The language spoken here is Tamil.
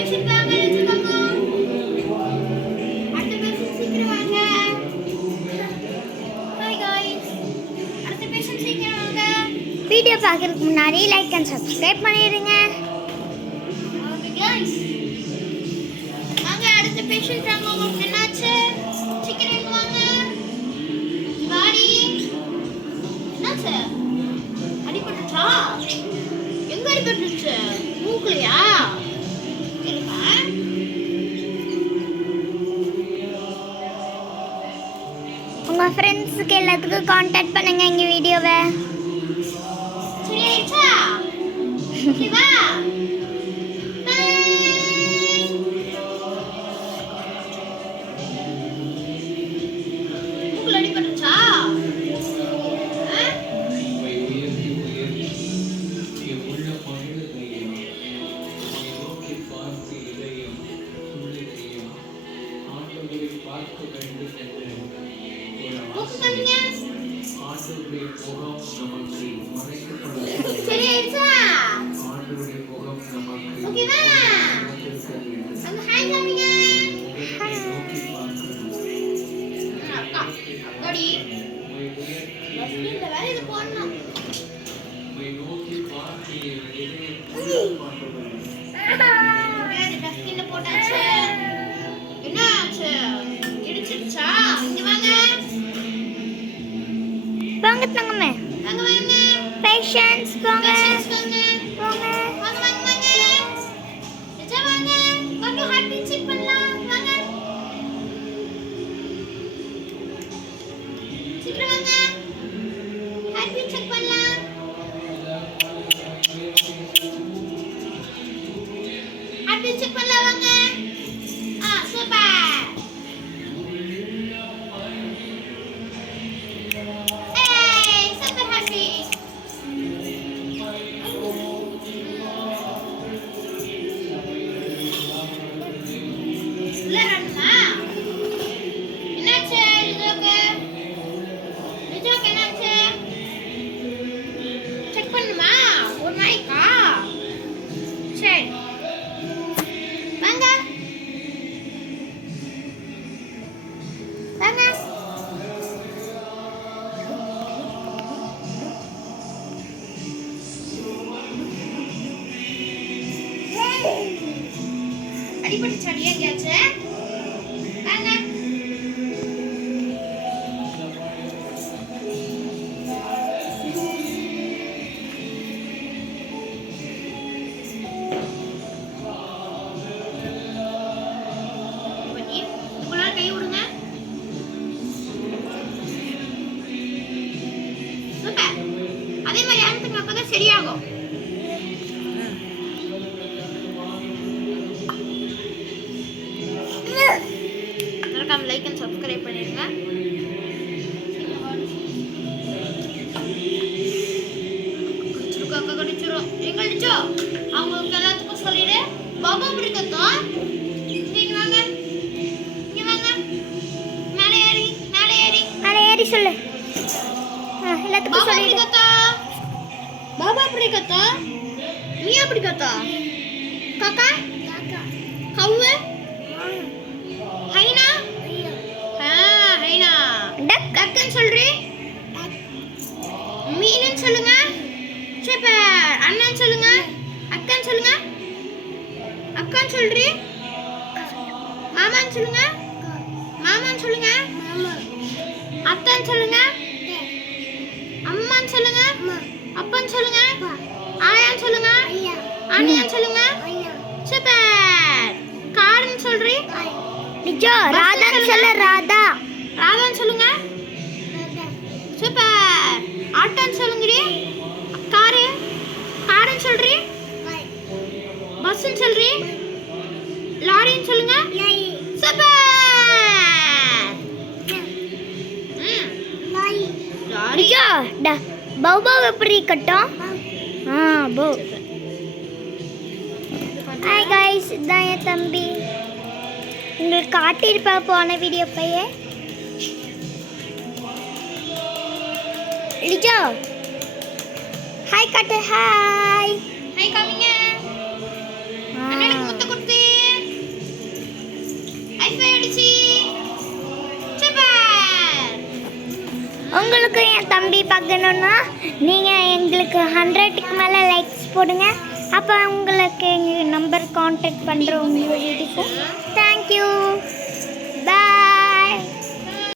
பேஷண்ட் வாங்க எடுத்துக்கோங்க. அடுத்த பேஷண்ட் சீக்கிரம் வாங்க. ஹாய் गाइस, அடுத்த பேஷண்ட் சீக்கிரம் வாங்க. வீடியோ பார்க்கறதுக்கு முன்னாடி லைக் அண்ட் சப்ஸ்கிரைப் பண்ணிடுங்க. ஓகே गाइस, வாங்க அடுத்த பேஷண்ட் வாங்க. உங்களுக்கு என்னாச்சு? சீக்கிரம் வாங்க. பாடி என்னாச்சு? அடிபட்டுச்சா? எங்க அடிபட்டுச்சு? மூக்குலையா? சரிப்பா. உங்க ஃப்ரெண்ட்ஸ்க்கு எல்லாத்துக்கும் கான்டாக்ட் பண்ணுங்க எங்க வீடியோவை. சரியாச்சா? ஓகேவா? மூக்குல அடிபட்டுச்சா? வாங்க தங்கமே, வாங்க வாங்க பேஷண்ட்ஸ் வாங்க வாங்க வாங்க வாங்க வாங்க எஜா வாங்க வாங்க ஹார்ட் பீட் செக் பண்ணலாம். வாங்க சீக்கிரம் வாங்க ஹார்ட் பீட் செக் பண்ணலாம். ஹார்ட் பீட் செக் பண்ணலாம் வாங்க. சூப்பர். அடிபட்டுச்சாடி எங்கயாச்சு? வாங்க உங்களால கை விடுங்க. சூப்பர். அதே மாதிரி அனுப்புங்க, அப்பதான் சரியாகும். லைக் அண்ட் சப்ஸ்கிரைப் பண்ணிடுங்க. எங்கடிச்சோ அவங்களுக்கு எல்லாத்துக்கும் சொல்லிடு. பாபா பிடிக்கத்தோ நீங்க வாங்க, இங்க வாங்க. மேலே ஏறி மேலே ஏறி மேலே ஏறி சொல்லு. எல்லாத்துக்கும் சொல்லிடு. பாபா பிடிக்கத்தோ நீயா பிடிக்கத்தோ காக்கா கவ்வு ஹைனா ஹைனா டக்குன்னு சொல்றீ. மீனுன்னு சொல்லுங்க. சூப்பர். அண்ணன் சொல்லுங்க. அக்கான்னு சொல்லுங்க. அக்கான்னு சொல்றீ. மாமான்னு சொல்லுங்க. மாமான்னு சொல்லுங்க. அத்தான்னு சொல்லுங்க. அம்மான்னு சொல்லுங்க. அப்பான்னு சொல்லுங்க. ஆயான்னு சொல்லுங்க. அண்ணியான்னு சொல்லுங்க. சூப்பர். காருன்னு சொல்றீ. நிஜோ ராதான்னு சொல்ல. ராதா ராதான்னு சொல்லுங்க. சூப்பர். ஆட்டோன்னு சொல்லுங்கடி. காரு காருன்னு சொல்றீ. பஸ்ன்னு சொல்றீ. லாரின்னு சொல்லுங்க. சூப்பர். லாரி பௌபா எப்படி கட்டும்? போ. ஹாய் गाइस, இதான் என் தம்பி. உங்களுக்கு காட்டியிருப்பா போன வீடியோ பையே. லிஜோ ஹாய் காட்டு. ஹாய் ஹாய் காமிங்க. அண்ணனுக்கு முத்த கொடுத்து உங்களுக்கு என் தம்பி பார்க்கணுன்னா நீங்கள் எங்களுக்கு 100க்கு மேலே லைக்ஸ் போடுங்க. அப்போ உங்களுக்கு எங்கள் நம்பர் கான்டாக்ட் பண்ணுறோம் உங்கள் வீட்டுக்கு. தேங்க்யூ.